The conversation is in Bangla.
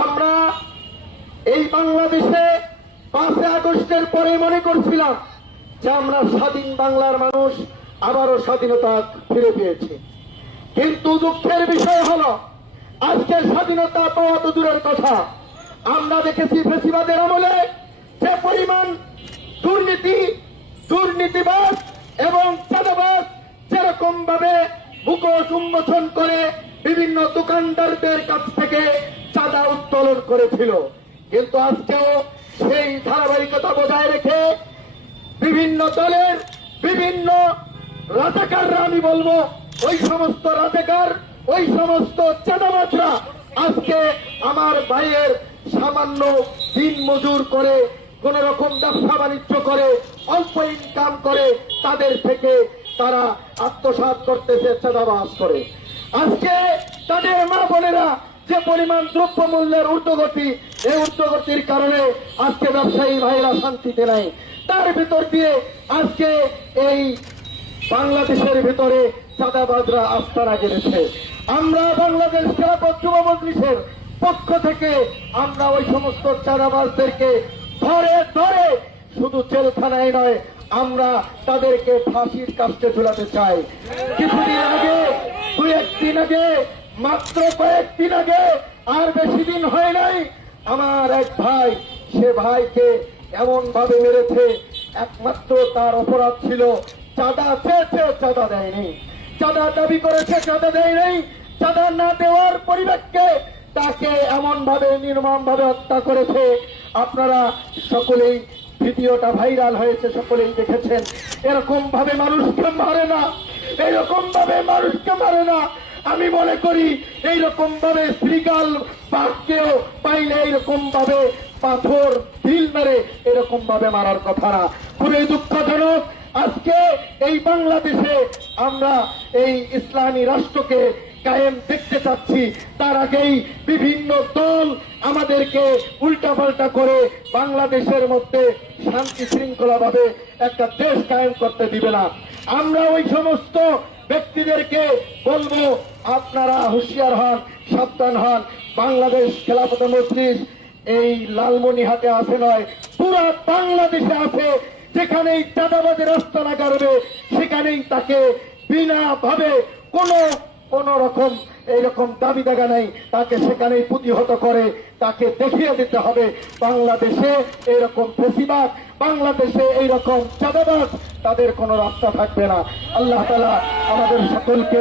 আমরা এই বাংলাদেশে 5 আগস্টের পরে মনে করছিলাম যে আমরা স্বাধীন বাংলার মানুষ আবারও স্বাধীনতা ফিরে পেয়েছি, কিন্তু দুঃখের বিষয় হলো আজকে স্বাধীনতা পাওয়া তো দূরের কথা, আমরা দেখেছি ফ্যাসিবাদের আমলে যে পরিমাণ দুর্নীতিবাজ এবং চাঁদাবাজ যেরকম ভাবে মুখোশ উন্মোচন করে বিভিন্ন দোকানদারদের কাছ থেকে চাঁদা উত্তোলন করেছিল, কিন্তু আজকেও সেই ধারাবাহিকতা বজায় রেখে বিভিন্ন দলের বিভিন্ন রাজাকাররা, আমি বলবো ওই সমস্ত রাজাকার, ওই সমস্ত চাঁদাবাজরা আজকে আমার ভাইয়ের সামান্য দিন মজুর করে কোন রকম ব্যবসা বাণিজ্য করে অল্প ইনকাম করে তাদের থেকে তারা আত্মসাৎ করতেছে, চাঁদাবাজ করে। আজকে তাদের মা বোনেরা যে পরিমাণ দ্রব্য মূল্যের ঊর্ধ্বগতি, এই ঊর্ধ্বগতির কারণে আজকে ব্যবসায়ী ভাইরা শান্তিতে নাই, তার ভিতর দিয়ে আজকে এই বাংলাদেশের ভিতরে চাঁদাবাজরা আস্তানা গেড়েছে। আমরা বাংলাদেশ খেলাফত যুব মজলিসের পক্ষ থেকে আমরা ওই সমস্ত চাঁদাবাজদেরকে ধরে ধরে শুধু জেলখানায় নয়, আমরা তাদেরকে ফাঁসির কাস্টে ঝুলাতে চাই। কিছুদিন আগে, একদিন আগে, মাত্র কয়েকদিন আগে, আর বেশি দিন হয় নাই, আমার এক ভাই, সে ভাইকে এমন ভাবে মেরেছে, একমাত্র তার অপরাধ ছিল চাঁদা চেয়েছে, চাঁদা দেয়নি, চাঁদা দাবি করেছে, চাঁদা দেয় নাই, চাঁদা না দেওয়ার পরিপ্রেক্ষিতে তাকে এমন ভাবে নির্মম ভাবে হত্যা করেছে। আপনারা সকলেই ভিডিওটা ভাইরাল হয়েছে, সকলেই দেখেছেন। এরকম ভাবে মানুষকে মারে না, এইরকম ভাবে মানুষকে মারে না। আমি মনে করি এইরকম ভাবে শ্রীগাল বাঘকেও পাইলে এইরকম ভাবে পাথর ঢিল মেরে এরকম ভাবে মারার কথা না। খুবই দুঃখজনক আজকে এই বাংলাদেশে আমরা এই ইসলামী রাষ্ট্রকে কায়েম দেখতে চাচ্ছি, তার আগেই বিভিন্ন দল আমাদেরকে উল্টাপাল্টা করে বাংলাদেশের মধ্যে শান্তি শৃঙ্খলা ভাবে একটা দেশ কায়েম করতে দিবে না। আমরা ওই সমস্ত ব্যক্তিদেরকে বলবো, আপনারা হুঁশিয়ার হন, সাবধান হন। বাংলাদেশ খেলাফত মজলিস এই লালমনিরহাটে আছে নয়, পুরা বাংলাদেশে আছে। যেখানেই চাঁদাবাজের আস্তানা গাড়বে সেখানেই তাকে বিনা ভাবে কোন রকম এইরকম দাবি দাগা নাই, তাকে সেখানেই প্রতিহত করে তাকে দেখিয়ে দিতে হবে বাংলাদেশে এইরকম ফেসিবাদ, বাংলাদেশে এইরকম চাঁদাবাজ, তাদের কোনো রাস্তা থাকবে না। আল্লাহ তাআলা আমাদের সকলকে